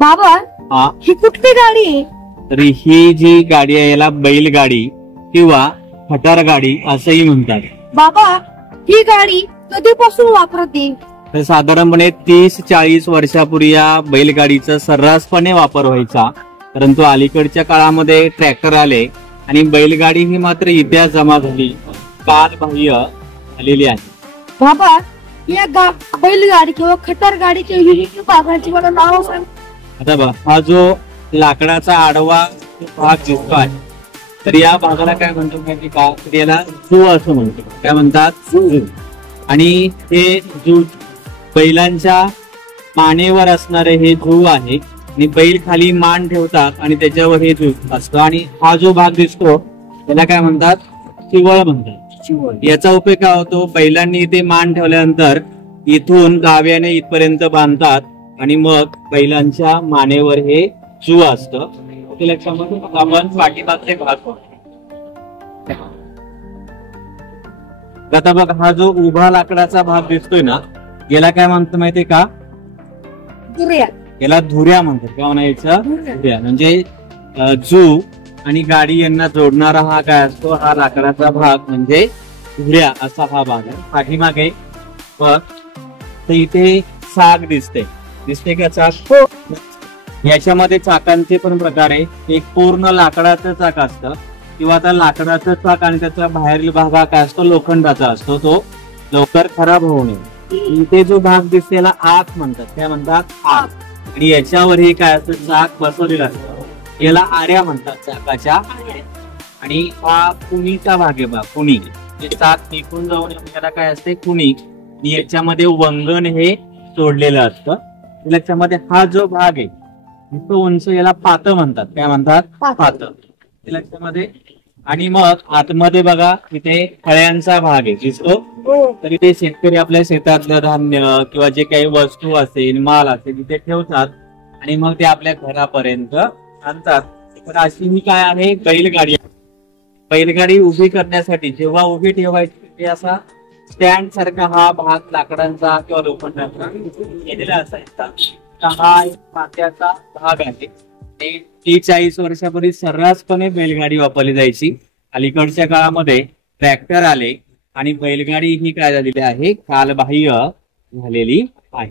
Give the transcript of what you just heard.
बाबा हा, ही कुठली गाडी आहे? तर ही जी गाडी आहे याला बैलगाडी किंवा खटार गाडी असंही म्हणतात. बाबा ही गाडी कधीपासून वापरते? तर साधारणपणे 30-40 वर्षापूर्वी या बैलगाडीचा सर्रासपणे वापर व्हायचा, परंतु अलीकडच्या काळामध्ये ट्रॅक्टर आले आणि बैलगाडी ही मात्र इतिहास जमा झाली, कालबाह्य झालेली आहे. बाबा या बैलगाडी किंवा खटार गाडीच्या विविध भागांची मला नाव सांग. आता बघ, हा जो लाकडाचा आडवा भाग दिसतोय तर या भागाला काय म्हणतो माहिती का, तर याला जू असं म्हणतो. काय म्हणतात? जू. आणि हे जू बैलांच्या मानेवर असणारे हे जू आहे आणि बैल खाली मान ठेवतात आणि त्याच्यावर हे जू असतं. आणि हा जो भाग दिसतो त्याला काय म्हणतात? चिवळ म्हणतात. याचा उपयोग काय होतो, बैलांनी इथे मान ठेवल्यानंतर इथून गाव्याने इथपर्यंत बांधतात आणि मग बैलांच्या मानेवर हे जू असतं. लक्षामध्ये आपण पाठीमागचे भाग. आता बघ, हा जो उभा लाकडाचा भाग दिसतोय ना याला काय म्हणतो माहितीये का? याला धुऱ्या म्हणतात. काय म्हणायचं? धुऱ्या. म्हणजे जू आणि गाडी यांना जोडणारा हा काय असतो, हा लाकडाचा भाग म्हणजे धुऱ्या असा हा भाग आहे. पाठीमागे बघ, तर इथे चाक दिसते का चाक? याच्यामध्ये चाकांचे पण प्रकार आहे. एक पूर्ण लाकडाचं चाक असतं किंवा आता लाकडाचं चाक आणि त्याचा बाहेरील भाग हा काय असतो, लोखंडाचा असतो, तो लवकर खराब होऊ नये. इथे जो भाग दिसतो याला आक म्हणतात. काय म्हणतात? आक. आणि याच्यावर हे काय असतं, चाक बसवलेलं असतं, याला आऱ्या म्हणतात, चाकाच्या. आणि हा कुणीचा भाग आहे बा, कुणी. जे चाक निघून जाऊन याला काय असते, कुणी. आणि याच्यामध्ये वंगण हे सोडलेलं असतं. त्याच्यामध्ये हा जो भाग आहे तो उंच, याला पात म्हणतात. काय म्हणतात? पात. लक्षामध्ये. आणि मग आतमध्ये बघा इथे फळ्यांचा भाग आहे दिसतो. तर इथे शेतकरी आपल्या शेतातलं धान्य किंवा जे काही वस्तू असेल, माल असेल तिथे ठेवतात आणि मग ते आपल्या घरापर्यंत आणतात. तर अशी ही काय आहे, बैलगाडी. बैलगाडी उभी करण्यासाठी जेव्हा उभी ठेवायची ते असा स्टँड सारखा हा भाग लाकडांचा किंवा लोखंडाचा केलेला असायचा. हा मात्याचा भाग आहे. 30-40 वर्षापूर्वी सर्रासपणे बैलगाडी वापरली जायची. अलीकडच्या काळामध्ये ट्रॅक्टर आले आणि बैलगाडी ही काय झालेली आहे, कालबाह्य झालेली आहे.